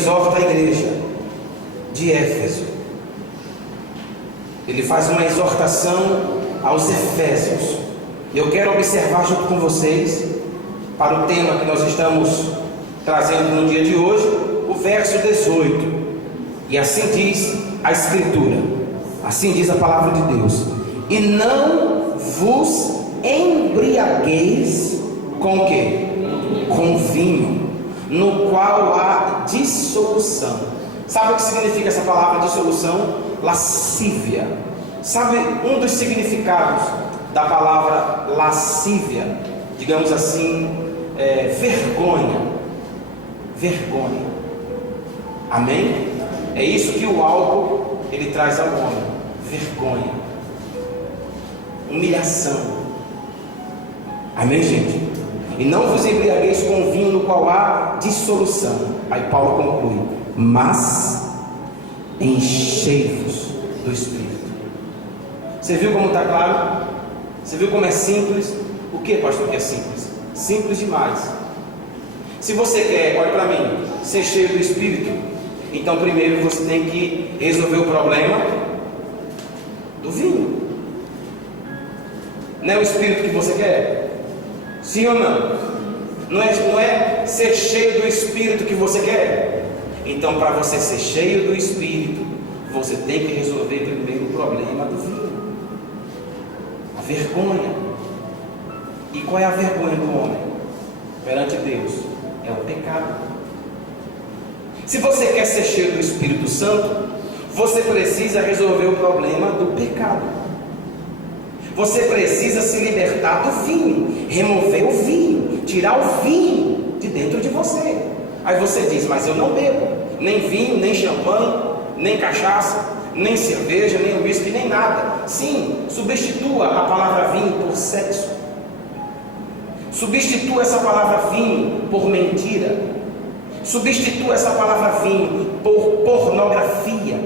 exorta a igreja de Éfeso. Ele faz uma exortação aos Efésios. Eu quero observar junto com vocês, para o tema que nós estamos trazendo no dia de hoje, o verso 18. E assim diz a Escritura, assim diz a palavra de Deus: e não vos embriagueis com o quê? Com vinho, no qual há dissolução. Sabe o que significa essa palavra dissolução? Lascívia. Sabe um dos significados da palavra lascívia? Digamos assim, vergonha. Vergonha. Amém? É isso que o álcool ele traz ao homem: vergonha, humilhação. Amém, gente? E não vos embriagueis com vinho no qual há dissolução. Aí Paulo conclui: mas enchei-vos do Espírito. Você viu como está claro? Você viu como é simples? O que, pastor, que é simples? Simples demais. Se você quer, olha para mim, ser cheio do Espírito, então primeiro você tem que resolver o problema do vinho. Não é o Espírito que você quer? Sim ou não? Não é ser cheio do Espírito que você quer? Então, para você ser cheio do Espírito, você tem que resolver primeiro o problema do vinho, a vergonha. E qual é a vergonha do homem perante Deus? É o pecado. Se você quer ser cheio do Espírito Santo, você precisa resolver o problema do pecado. Você precisa se libertar do vinho, remover o vinho, tirar o vinho de dentro de você. Aí você diz: mas eu não bebo nem vinho, nem champanhe, nem cachaça, nem cerveja, nem uísque, nem nada. Sim, substitua a palavra vinho por sexo. Substitua essa palavra vinho por mentira. Substitua essa palavra vinho por pornografia.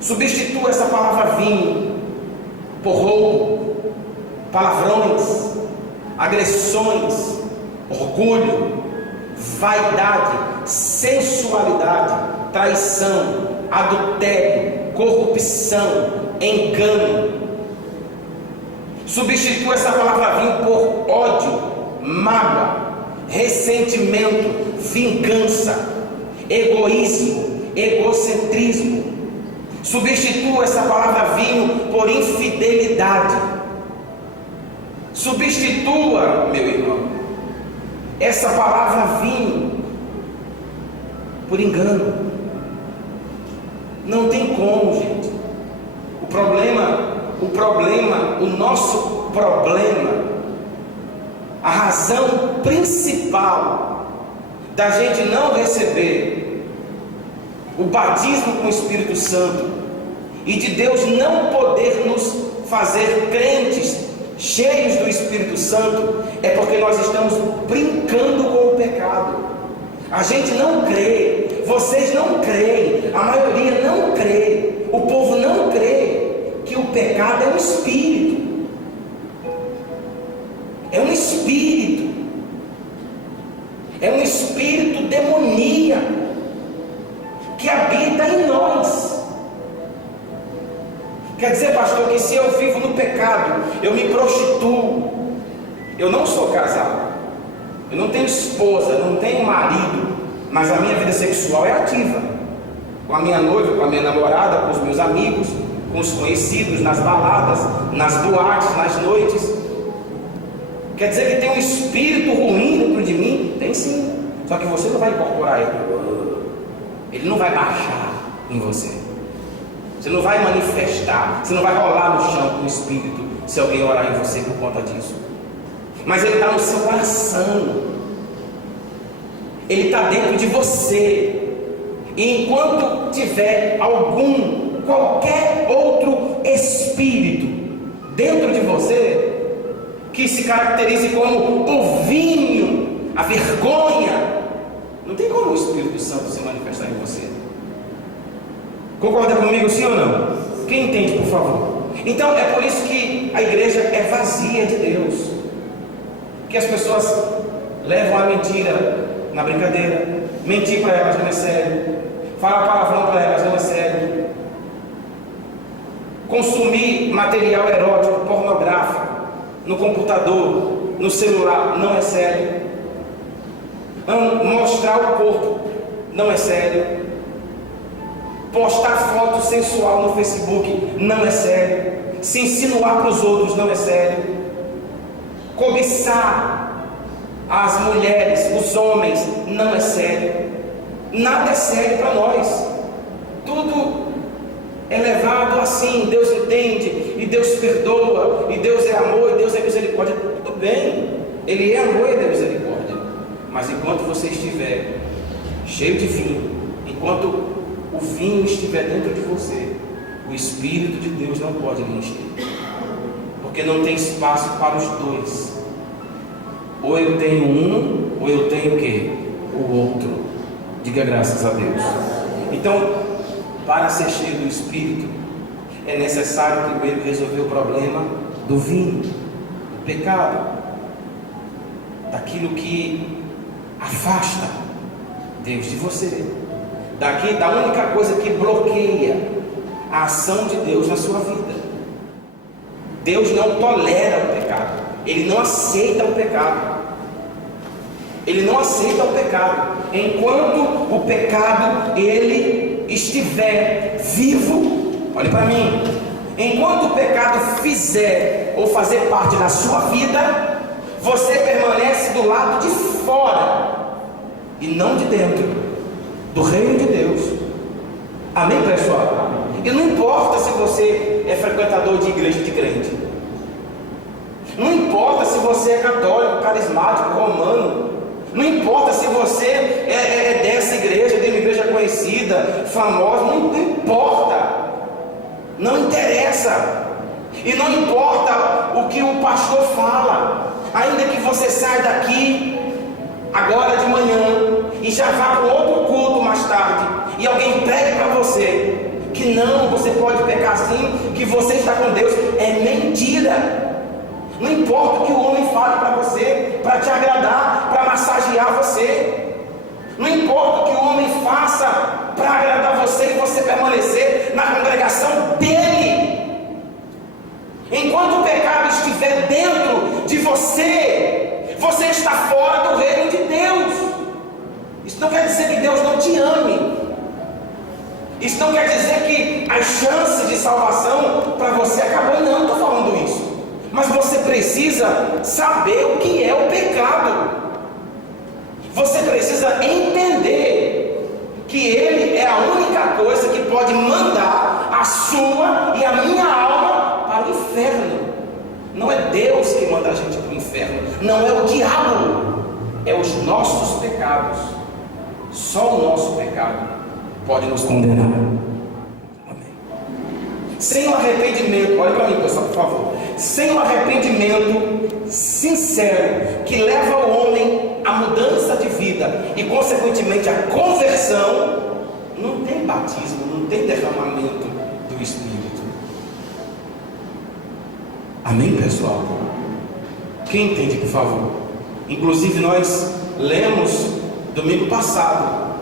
Substitua essa palavra vinho por roubo, palavrões, agressões, orgulho, vaidade, sensualidade, traição, adultério, corrupção, engano. Substitua essa palavra vinho por ódio, mágoa, ressentimento, vingança, egoísmo, egocentrismo. Substitua essa palavra vinho por infidelidade. Substitua, meu irmão, essa palavra vinho por engano. Não tem como, gente. O nosso problema, a razão principal da gente não receber o batismo com o Espírito Santo e de Deus não poder nos fazer crentes cheios do Espírito Santo é porque nós estamos brincando com o pecado. A gente não crê, vocês não creem, a maioria não crê, o povo não crê que o pecado é um espírito. É um espírito. É um espírito demoníaco que habita em nós. Quer dizer, pastor, que se eu vivo no pecado, eu me prostituo, eu não sou casado, eu não tenho esposa, não tenho marido, mas a minha vida sexual é ativa, com a minha noiva, com a minha namorada, com os meus amigos, com os conhecidos, nas baladas, nas boates, nas noites. Quer dizer que tem um espírito ruim dentro de mim? Tem sim, só que você não vai incorporar ele não vai baixar em você, você não vai manifestar, você não vai rolar no chão com o espírito se alguém orar em você por conta disso. Mas ele está no seu coração, ele está dentro de você. E enquanto tiver qualquer outro espírito dentro de você que se caracterize como o vinho, a vergonha, não tem como o Espírito Santo se manifestar em você. Concorda comigo, sim ou não? Quem entende, por favor? Então é por isso que a igreja é vazia de Deus, que as pessoas levam a mentira na brincadeira, Mentir para elas não é sério. Falar palavrão para elas não é sério. Consumir material erótico, pornográfico, no computador, no celular, não é sério. Mostrar o corpo, não é sério. Postar foto sensual no Facebook, não é sério. Se insinuar para os outros, não é sério. Cobiçar as mulheres, os homens, não é sério. Nada é sério para nós. Tudo é levado assim. Deus entende, e Deus perdoa, e Deus é amor, e Deus é misericórdia. Tudo bem, Ele é amor e é misericórdia. Mas enquanto você estiver cheio de vinho, enquanto o vinho estiver dentro de você, o Espírito de Deus não pode lhe encher, porque não tem espaço para os dois. Ou eu tenho um, ou eu tenho o quê? O outro. Diga graças a Deus. Então, para ser cheio do Espírito, é necessário primeiro resolver o problema do vinho, do pecado, daquilo que afasta Deus de você, da única coisa que bloqueia a ação de Deus na sua vida. Deus não tolera o pecado, Ele não aceita o pecado. Ele não aceita o pecado. Enquanto o pecado ele estiver vivo, olhe para mim, enquanto o pecado fizer ou fazer parte da sua vida, você permanece do lado de fora e não de dentro do reino de Deus. Amém, pessoal? E não importa se você é frequentador de igreja de crente, não importa se você é católico, carismático, romano, não importa se você é dessa igreja, de uma igreja conhecida, famosa, não importa, não interessa, e não importa o que o pastor fala, ainda que você saia daqui agora de manhã e já vá para outro culto mais tarde, e alguém pregue para você que não, você pode pecar sim, que você está com Deus, é mentira. Não importa o que o homem fale para você, para te agradar, para massagear você. Não importa o que o homem faça para agradar você e você permanecer na congregação dele. Enquanto o pecado estiver dentro de você, você está fora do reino de Deus. Isso não quer dizer que Deus não te ame. Isso não quer dizer que as chances de salvação para você acabou. Não estou falando isso. Mas você precisa saber o que é o pecado. Você precisa entender que ele é a única coisa que pode mandar a sua e a minha alma para o inferno. Não é Deus que manda a gente para o inferno, não é o diabo, é os nossos pecados. Só o nosso pecado pode nos condenar. Amém. Sem o arrependimento, olha para mim, pessoal, por favor. Sem o arrependimento sincero que leva o homem à mudança de vida e consequentemente à conversão, não tem batismo, não tem derramamento do Espírito. Amém, pessoal? Quem entende, por favor? Inclusive nós lemos domingo passado,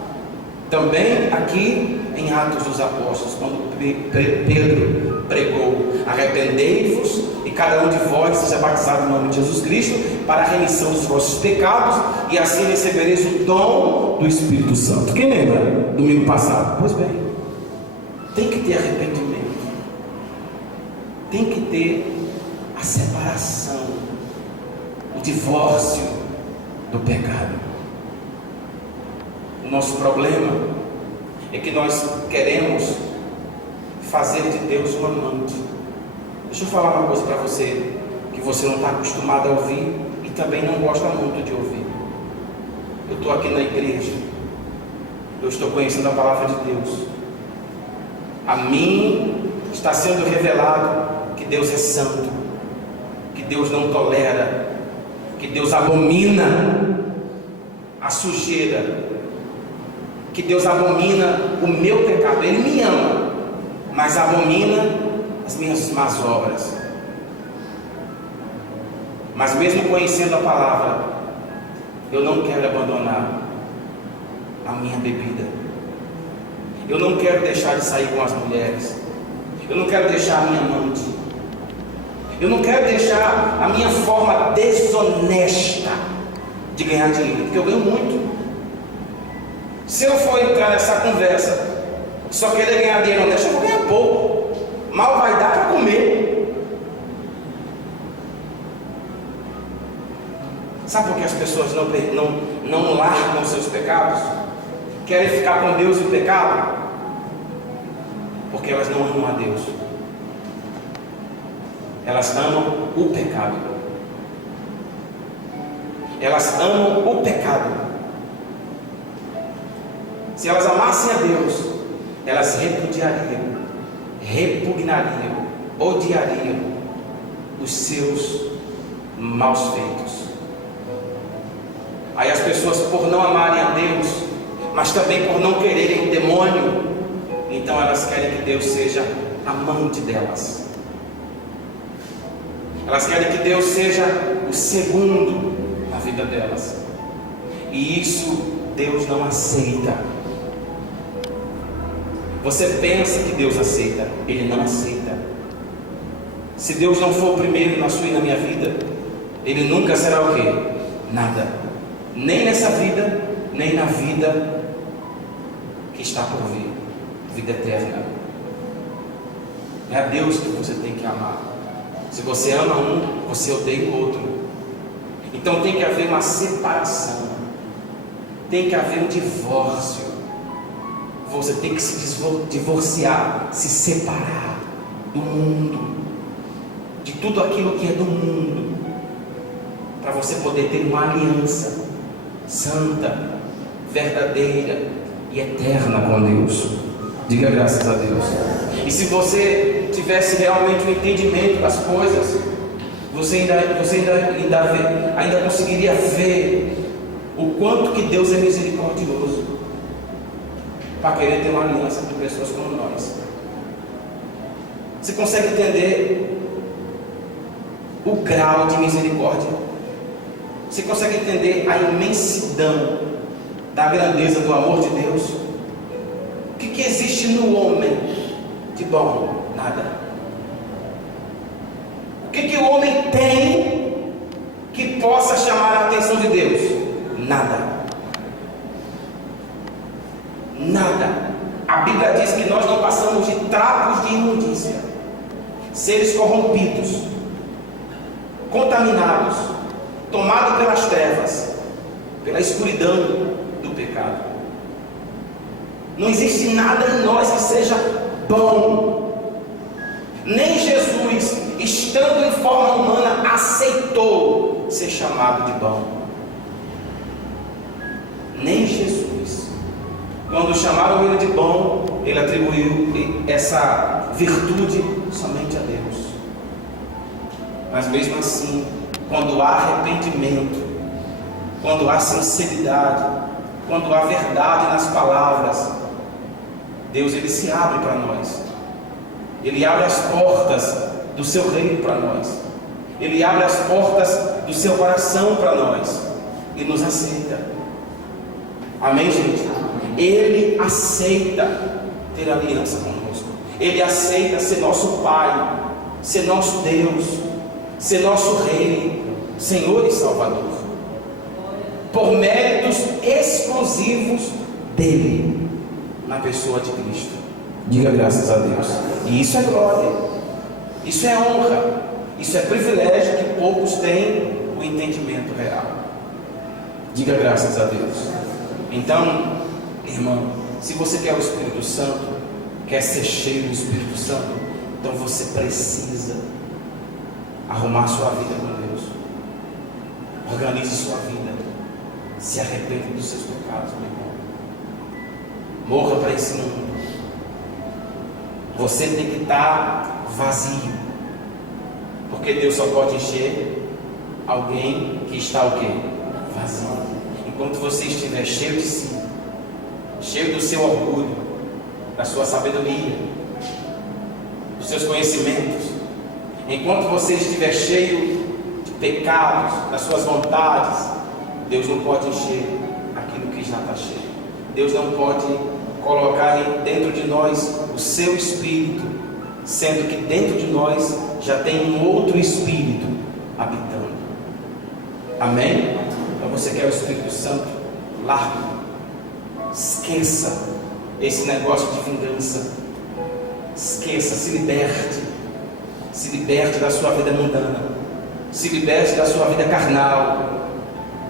também aqui em Atos dos Apóstolos, quando Pedro pregou: arrependei-vos e cada um de vós seja batizado no nome de Jesus Cristo para a remissão dos vossos pecados, e assim recebereis o dom do Espírito Santo. Quem lembra domingo passado? Pois bem, tem que ter arrependimento, tem que ter a separação, o divórcio do pecado. O nosso problema é que nós queremos fazer de Deus um amante. Deixa eu falar uma coisa para você que você não está acostumado a ouvir e também não gosta muito de ouvir. Eu estou aqui na igreja, eu estou conhecendo a palavra de Deus. A mim está sendo revelado que Deus é santo, que Deus não tolera, que Deus abomina a sujeira, que Deus abomina o meu pecado. Ele me ama, mas abomina as minhas más obras. Mas mesmo conhecendo a palavra, eu não quero abandonar a minha bebida. Eu não quero deixar de sair com as mulheres. Eu não quero deixar a minha amante. Eu não quero deixar a minha forma desonesta de ganhar dinheiro, porque eu ganho muito. Se eu for entrar nessa conversa, só querer ganhar dinheiro honesto, eu vou ganhar pouco. Mal vai dar para comer. Sabe por que as pessoas não largam seus pecados? Querem ficar com Deus e o pecado? Porque elas não amam a Deus. Elas amam o pecado. Elas amam o pecado. Se elas amassem a Deus, elas repugnariam, odiariam os seus maus feitos. Aí as pessoas, por não amarem a Deus, mas também por não quererem o demônio, então elas querem que Deus seja amante delas. Elas querem que Deus seja o segundo na vida delas. E isso Deus não aceita. Você pensa que Deus aceita, Ele não aceita. Se Deus não for o primeiro na sua e na minha vida, Ele nunca será o quê? Nada. Nem nessa vida, nem na vida que está por vir, vida eterna. É a Deus que você tem que amar. Se você ama um, você odeia o outro. Então tem que haver uma separação. Tem que haver um divórcio. Você tem que se divorciar, se separar do mundo, de tudo aquilo que é do mundo, para você poder ter uma aliança santa, verdadeira e eterna com Deus. Diga graças a Deus. E se você tivesse realmente o entendimento das coisas, você ainda conseguiria ver o quanto que Deus é misericordioso para querer ter uma aliança com pessoas como nós. Você consegue entender o grau de misericórdia? Você consegue entender a imensidão da grandeza do amor de Deus? O que existe no homem de bom? Nada. O que o homem tem que possa chamar a atenção de Deus? Nada. Nada. A Bíblia diz que nós não passamos de trapos de imundícia, seres corrompidos, contaminados, tomados pelas trevas, pela escuridão do pecado. Não existe nada em nós que seja bom. Nem Jesus, estando em forma humana, aceitou ser chamado de bom. Nem Jesus. Quando chamaram ele de bom, ele atribuiu essa virtude somente a Deus. Mas mesmo assim, quando há arrependimento, quando há sinceridade, quando há verdade nas palavras, Deus ele se abre para nós. Ele abre as portas do seu reino para nós. Ele abre as portas do seu coração para nós e nos aceita. Amém, gente? Ele aceita ter aliança conosco. Ele aceita ser nosso Pai, ser nosso Deus, ser nosso Rei, Senhor e Salvador, por méritos exclusivos dele, na pessoa de Cristo. Diga graças a Deus. E isso é glória, isso é honra, isso é privilégio que poucos têm o entendimento real. Diga graças a Deus. Então, irmão, se você quer o Espírito Santo, quer ser cheio do Espírito Santo, então você precisa arrumar sua vida com Deus. Organize sua vida. Se arrependa dos seus pecados, meu irmão. Morra para esse mundo. Você tem que estar vazio, porque Deus só pode encher alguém que está o quê? Vazio. Enquanto você estiver cheio de si, cheio do seu orgulho, da sua sabedoria, dos seus conhecimentos, enquanto você estiver cheio de pecados, das suas vontades, Deus não pode encher aquilo que já está cheio. Deus não pode colocar dentro de nós o seu Espírito, sendo que dentro de nós já tem um outro Espírito habitando. Amém? Então você quer o Espírito Santo? Largue. Esqueça esse negócio de vingança. Esqueça, se liberte. Se liberte da sua vida mundana. Se liberte da sua vida carnal.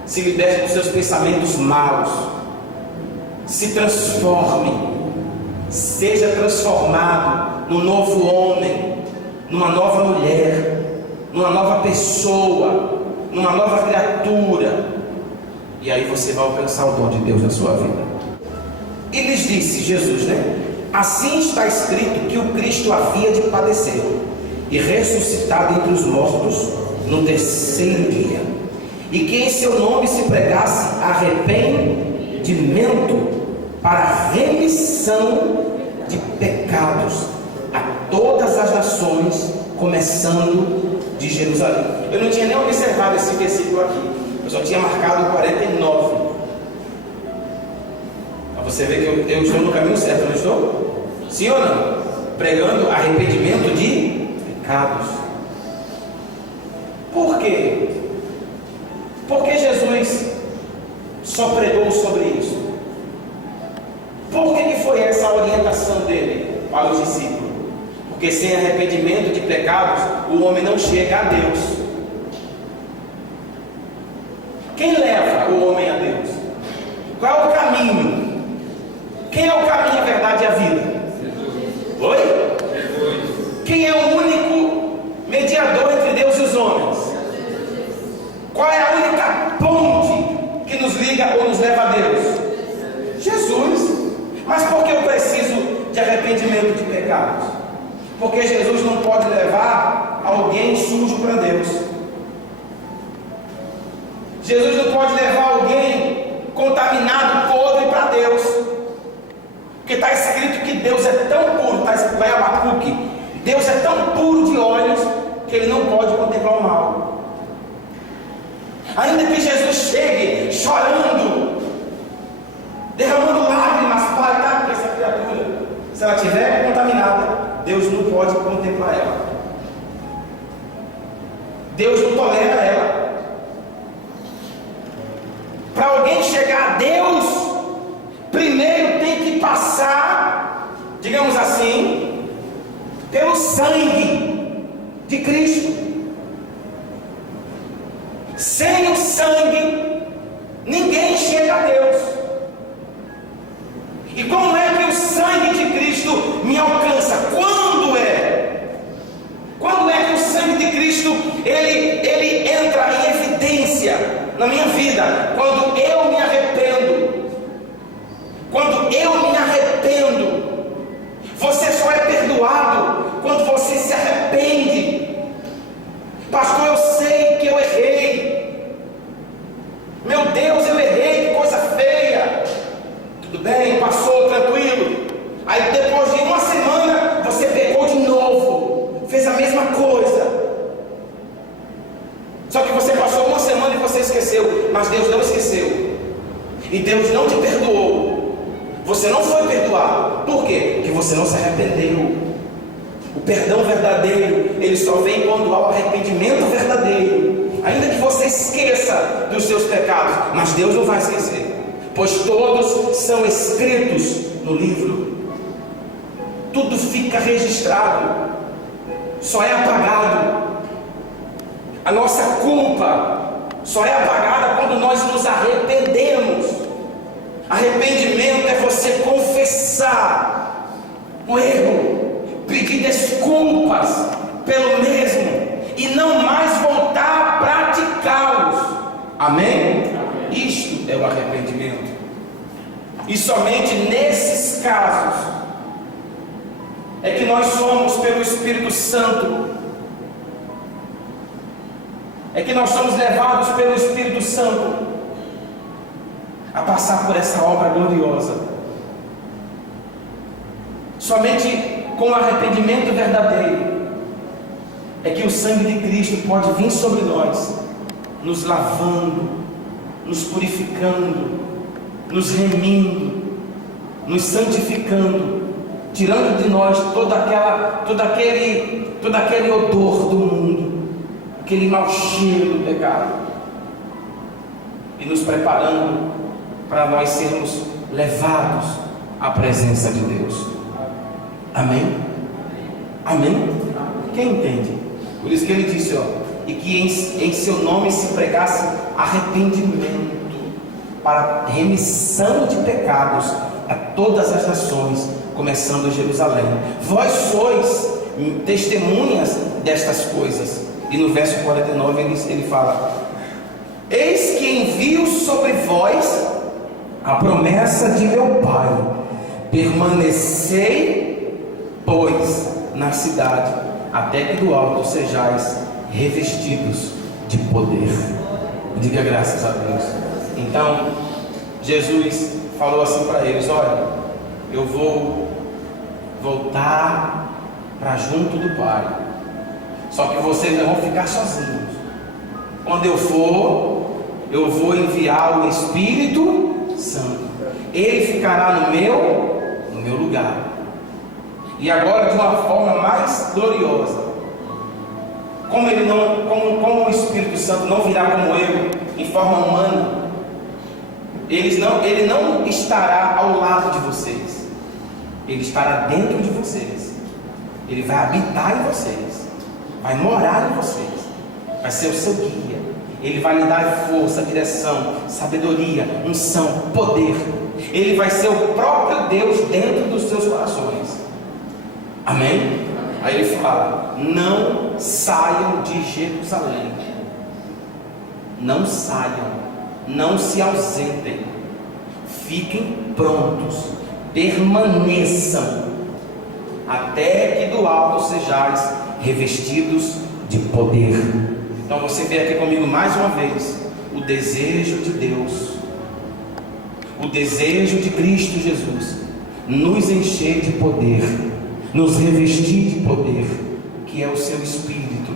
Se liberte dos seus pensamentos maus. Se transforme. Seja transformado num novo homem, numa nova mulher, numa nova pessoa, numa nova criatura. E aí você vai alcançar o dom de Deus na sua vida. E lhes disse Jesus, assim está escrito que o Cristo havia de padecer e ressuscitar dentre os mortos no terceiro dia, e que em seu nome se pregasse arrependimento para a remissão de pecados a todas as nações, começando de Jerusalém. Eu não tinha nem observado esse versículo aqui, eu só tinha marcado o 49. Para você ver que eu estou no caminho certo, não estou? Sim ou não? Pregando arrependimento de pecados. Por quê? Porque Jesus só pregou sobre isso. Por que foi essa a orientação dele para os discípulos? Porque sem arrependimento de pecados, o homem não chega a Deus. Quem leva o homem a Deus? Qual é o caminho? Quem é o caminho, a verdade e a vida? Oi? Quem é o único mediador entre Deus e os homens? Qual é a única ponte que nos liga ou nos leva a Deus? Jesus. Mas por que eu preciso de arrependimento de pecados? Porque Jesus não pode levar alguém sujo para Deus. Jesus não pode levar alguém contaminado, podre para Deus. Porque está escrito que Deus é tão puro, está escrito lá em Abacuque, Deus é tão puro de olhos que Ele não pode contemplar o mal. Ainda que Jesus chegue chorando, derramando lágrimas para essa criatura, se ela estiver contaminada, Deus não pode contemplar ela. Deus não tolera ela. Para alguém chegar a Deus, primeiro tem que passar, digamos assim, pelo sangue de Cristo. Sem o sangue, ninguém chega a Deus. E como é que o sangue de Cristo me alcança? Quando é? Quando é que o sangue de Cristo ele entra em evidência na minha vida? Quando eu me arrependo. Quando eu me arrependo. Você só é perdoado quando você se arrepende. Pastor, eu sei que eu errei. Meu Deus, eu errei, que coisa feia. Tudo bem, passou, tranquilo. Aí depois de uma semana, você pecou de novo. Fez a mesma coisa. Só que você passou uma semana e você esqueceu. Mas Deus não esqueceu. E Deus não te perdoou. Você não foi perdoado. Por quê? Porque você não se arrependeu. O perdão verdadeiro, ele só vem quando há o arrependimento verdadeiro. Ainda que você esqueça dos seus pecados, mas Deus não vai esquecer, pois todos são escritos no livro. Tudo fica registrado, só é apagado. A nossa culpa só é apagada quando nós nos arrependemos. Arrependimento é você confessar o erro, pedir desculpas pelo mesmo e não mais voltar a praticá-los. Amém? Isto é o arrependimento. E somente nesses casos é que nós somos, pelo Espírito Santo, é que nós somos levados pelo Espírito Santo a passar por essa obra gloriosa. Somente com o arrependimento verdadeiro é que o sangue de Cristo pode vir sobre nós, nos lavando, nos purificando, nos remindo, nos santificando, tirando de nós todo aquele odor do mundo, aquele mau cheiro do pecado, e nos preparando para nós sermos levados à presença de Deus. Amém? Amém? Quem entende? Por isso que ele disse, e que em seu nome se pregasse arrependimento para remissão de pecados a todas as nações, começando em Jerusalém. Vós sois testemunhas destas coisas. E no verso 49 ele fala: eis que envio sobre vós a promessa de meu Pai, permanecei, pois, na cidade, até que do alto sejais revestidos de poder. Diga graças a Deus. Então, Jesus falou assim para eles: olha, eu vou voltar para junto do Pai, só que vocês não vão ficar sozinhos. Quando eu for, eu vou enviar o Espírito Santo. Ele ficará no meu lugar. E agora, de uma forma mais gloriosa, como o Espírito Santo não virá como eu, em forma humana, ele não estará ao lado de vocês, ele estará dentro de vocês, ele vai habitar em vocês, vai morar em vocês, vai ser o seu guia, ele vai lhe dar força, direção, sabedoria, unção, poder. Ele vai ser o próprio Deus dentro dos seus corações. Amém? Aí ele fala: não saiam de Jerusalém, não saiam, não se ausentem, fiquem prontos, permaneçam, até que do alto sejais revestidos de poder. Então você vê aqui comigo mais uma vez o desejo de Deus, o desejo de Cristo Jesus, nos encher de poder, nos revestir de poder, que é o seu Espírito.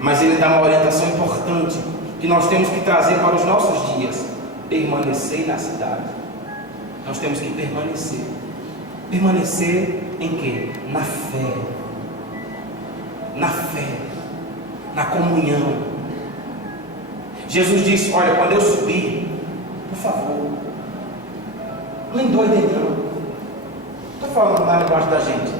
Mas ele dá uma orientação importante que nós temos que trazer para os nossos dias: permanecer na cidade. Nós temos que permanecer. Permanecer em quê? Na fé. Na fé, na comunhão. Jesus disse: olha, quando eu subir, por favor, não endoidem não. Estou falando lá embaixo da gente,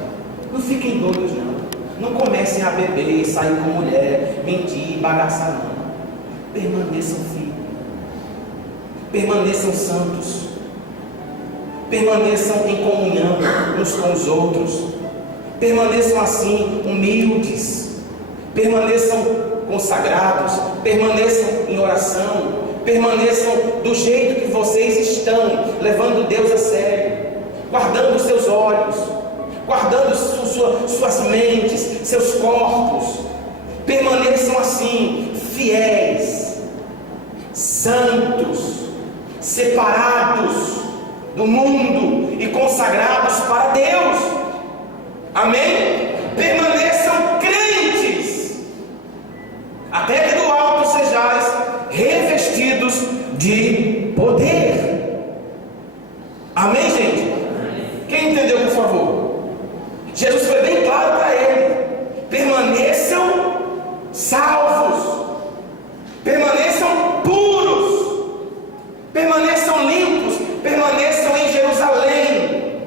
não fiquem doidos não. Não comecem a beber, sair com mulher, mentir, bagaçar não. Permaneçam firmes, permaneçam santos, permaneçam em comunhão uns com os outros, permaneçam assim humildes, permaneçam consagrados, permaneçam em oração, permaneçam do jeito que vocês estão, levando Deus a sério, guardando seus olhos, guardando suas mentes, seus corpos. Permaneçam assim, fiéis, santos, separados do mundo e consagrados para Deus. Amém? Permaneçam crentes, até que do alto sejais revestidos de poder. Amém, gente? Quem entendeu, por favor? Jesus foi bem claro para ele: permaneçam salvos, permaneçam puros, permaneçam limpos, permaneçam em Jerusalém.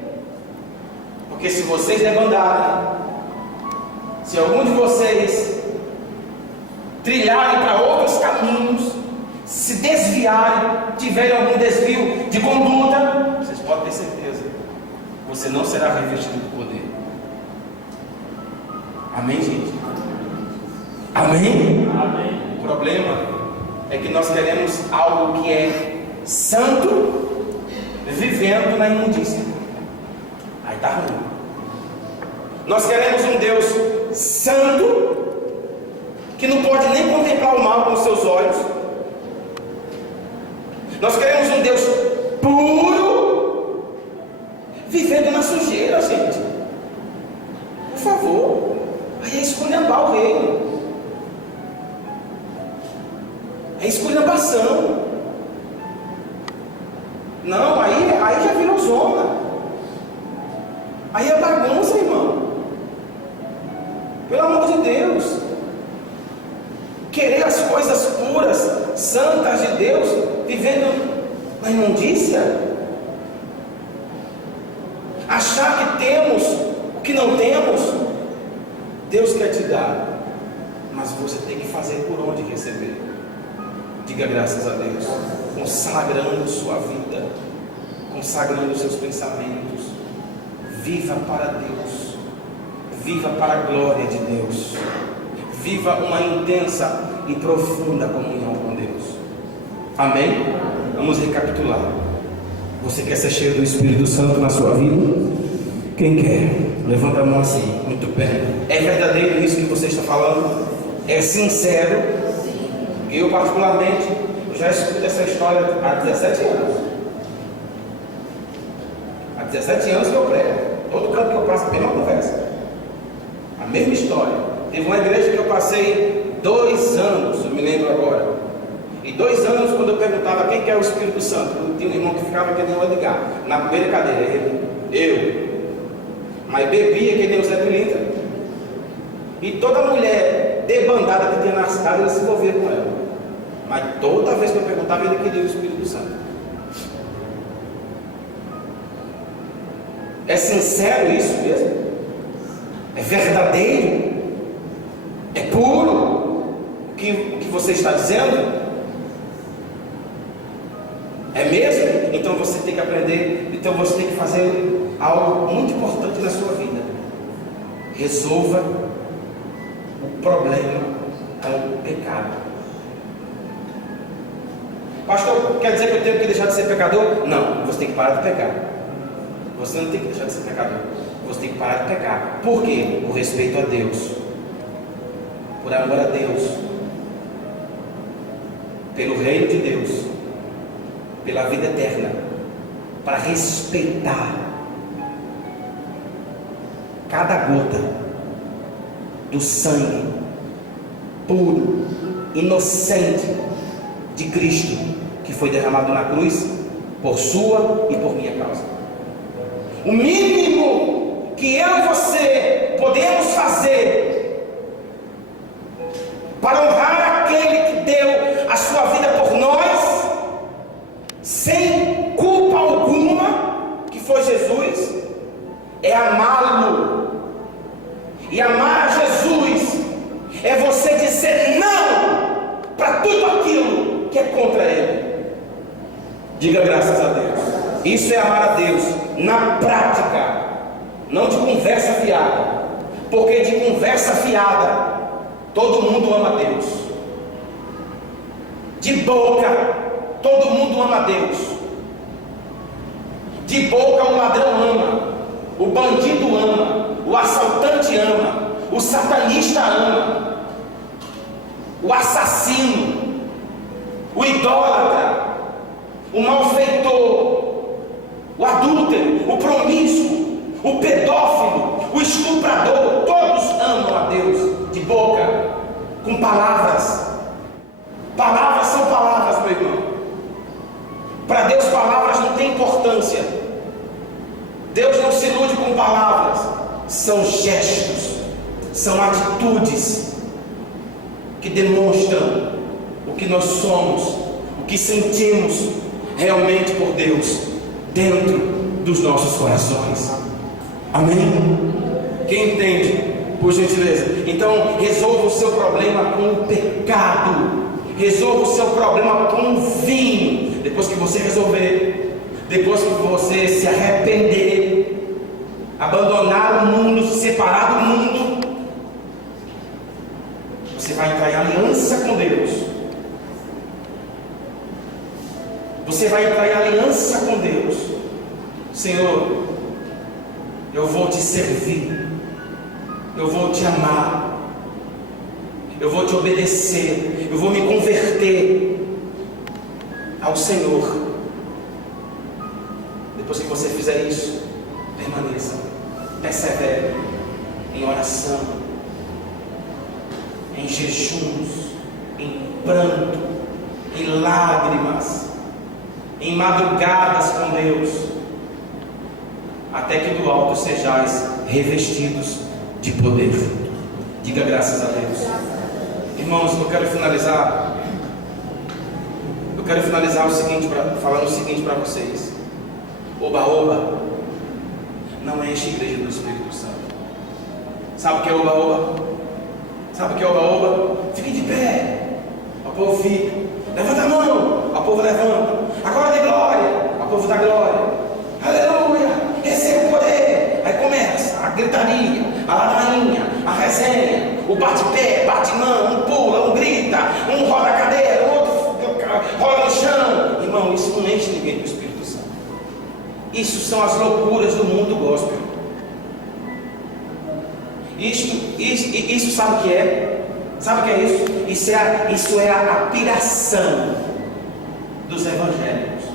Porque se vocês debandarem, se algum de vocês trilharem para outros caminhos, se desviarem, tiverem algum desvio de conduta, vocês podem ter certeza, você não será revestido do poder. Amém, gente? Amém? Amém. O problema é que nós queremos algo que é santo, vivendo na imundícia. Aí está ruim. Nós queremos um Deus santo, que não pode nem contemplar o mal com os seus olhos. Nós queremos um Deus puro, vivendo na sujeira, gente. Por favor. Aí é esculhambar o reino, é esculhambação. Não, aí já virou zona. bagunça, irmão. Pelo amor de Deus. Querer as coisas puras, santas de Deus, vivendo na imundícia. Achar que temos o que não temos. Deus quer te dar, mas você tem que fazer por onde receber. Diga graças a Deus, consagrando sua vida, consagrando seus pensamentos. Viva para Deus, viva para a glória de Deus, viva uma intensa e profunda comunhão com Deus. Amém? Vamos recapitular. Você quer ser cheio do Espírito Santo na sua vida? Quem quer? Levanta a mão assim. Muito bem. É verdadeiro isso que você está falando? É sincero? Eu particularmente já escuto essa história há 17 anos. Há 17 anos que eu prego. Todo canto que eu passo, a mesma conversa, a mesma história. Teve uma igreja que eu passei 2 anos, eu me lembro agora. E 2 anos, quando eu perguntava quem que é o Espírito Santo, tinha um irmão que ficava que nem eu ligar na primeira cadeira, eu. Mas bebia que nem o Zé Pilintra. E toda mulher debandada que tinha na cidade, ele se envolvia com ela. Mas toda vez que eu perguntava, ele queria o Espírito Santo. É sincero isso mesmo? É verdadeiro? É puro o que você está dizendo? É mesmo? Então você tem que aprender. Então você tem que fazer algo muito importante na sua vida. Resolva o problema com o pecado. Pastor, quer dizer que eu tenho que deixar de ser pecador? Não, você tem que parar de pecar. Você não tem que deixar de ser pecador. Você tem que parar de pecar. Por quê? Por respeito a Deus, por amor a Deus, pelo reino de Deus, pela vida eterna, para respeitar cada gota do sangue puro, inocente de Cristo, que foi derramado na cruz por sua e por minha causa. O mínimo que eu e você podemos fazer para honrar aquele que deu a sua vida por nós, sem culpa alguma, que foi Jesus, é amá-lo. E amar a Jesus é você dizer não para tudo aquilo que é contra Ele. Diga graças a Deus. Isso é amar a Deus na prática, não de conversa fiada. Porque de conversa fiada todo mundo ama a Deus. De boca todo mundo ama a Deus. De boca o ladrão ama, o bandido ama, o assaltante ama, o satanista ama, o assassino, o idólatra, o malfeitor, o adúltero, o promíscuo, o pedófilo, o estuprador, todos amam a Deus de boca, com palavras. Palavras são palavras, meu irmão. Para Deus palavras não têm importância. Deus não se ilude com palavras. São gestos, são atitudes que demonstram o que nós somos, o que sentimos realmente por Deus dentro dos nossos corações. Amém? Quem entende, por gentileza? Então resolva o seu problema com o pecado. Resolva o seu problema com o vinho. Depois que você resolver, depois que você se arrepender, abandonar o mundo, se separar do mundo, você vai entrar em aliança com Deus. Você vai entrar em aliança com Deus. Senhor, eu vou te servir, eu vou te amar, eu vou te obedecer, eu vou me converter ao Senhor. Depois que você fizer isso, permaneça, persevere em oração, em jejuns, em pranto, em lágrimas, em madrugadas com Deus. até que do alto sejais revestidos de poder. Diga graças a Deus. Irmãos, eu quero finalizar falando o seguinte para vocês. Oba-oba não enche a igreja do Espírito Santo. Sabe o que é oba-oba? Sabe o que é oba-oba? Fique de pé, o povo fica. Levanta a mão, o povo levanta. Agora dê glória, o povo dá glória. Aleluia, receba o poder. Aí começa a gritaria, a ladainha, a resenha, o bate-pé, bate-mão, um pula, um grita, um roda a cadeira, o outro rola no chão. Irmão, isso não enche ninguém do Espírito Santo. Isso são as loucuras do mundo gospel. Isso sabe o que é? Sabe o que é isso? Isso é a piração dos evangélicos.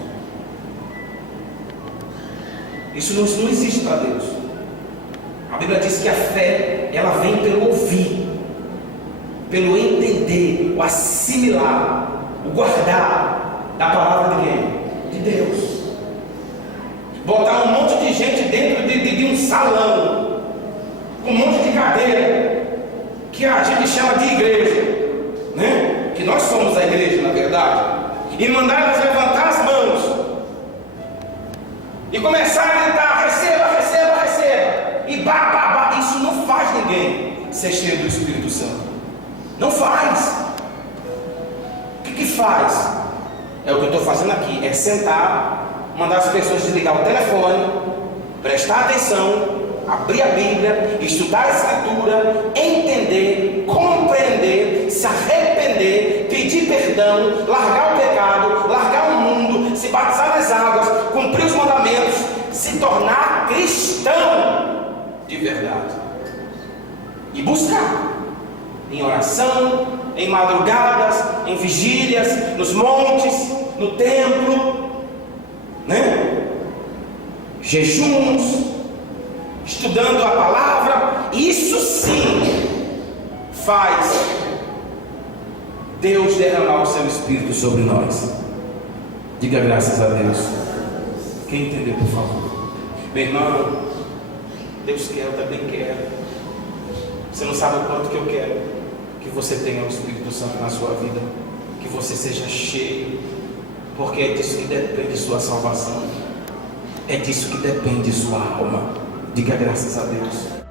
Isso não existe para Deus. A Bíblia diz que a fé, ela vem pelo ouvir, pelo entender, o assimilar, o guardar da palavra de quem? De Deus. Botar um monte de gente dentro de um salão, com um monte de cadeira, que a gente chama de igreja, né? Que nós somos a igreja, na verdade, e mandar elas levantar as mãos e começar a gritar: receba, receba, receba, e bah. Isso não faz ninguém ser cheio do Espírito Santo. Não faz. O que faz? É o que eu estou fazendo aqui, é sentar, mandar as pessoas desligar o telefone, prestar atenção, abrir a Bíblia, estudar a Escritura, entender, compreender, se arrepender, pedir perdão, largar o pecado, largar o mundo, se batizar nas águas, cumprir os mandamentos, se tornar cristão de verdade e buscar em oração, em madrugadas, em vigílias, nos montes, no templo, né? Jejuns, estudando a palavra. Isso sim faz Deus derramar o seu Espírito sobre nós. Diga graças a Deus. Quem entendeu, por favor? Meu irmão, Deus quer, eu também quero. Você não sabe o quanto que eu quero que você tenha o Espírito Santo na sua vida, que você seja cheio, porque é disso que depende sua salvação, é disso que depende sua alma. Diga graças a Deus.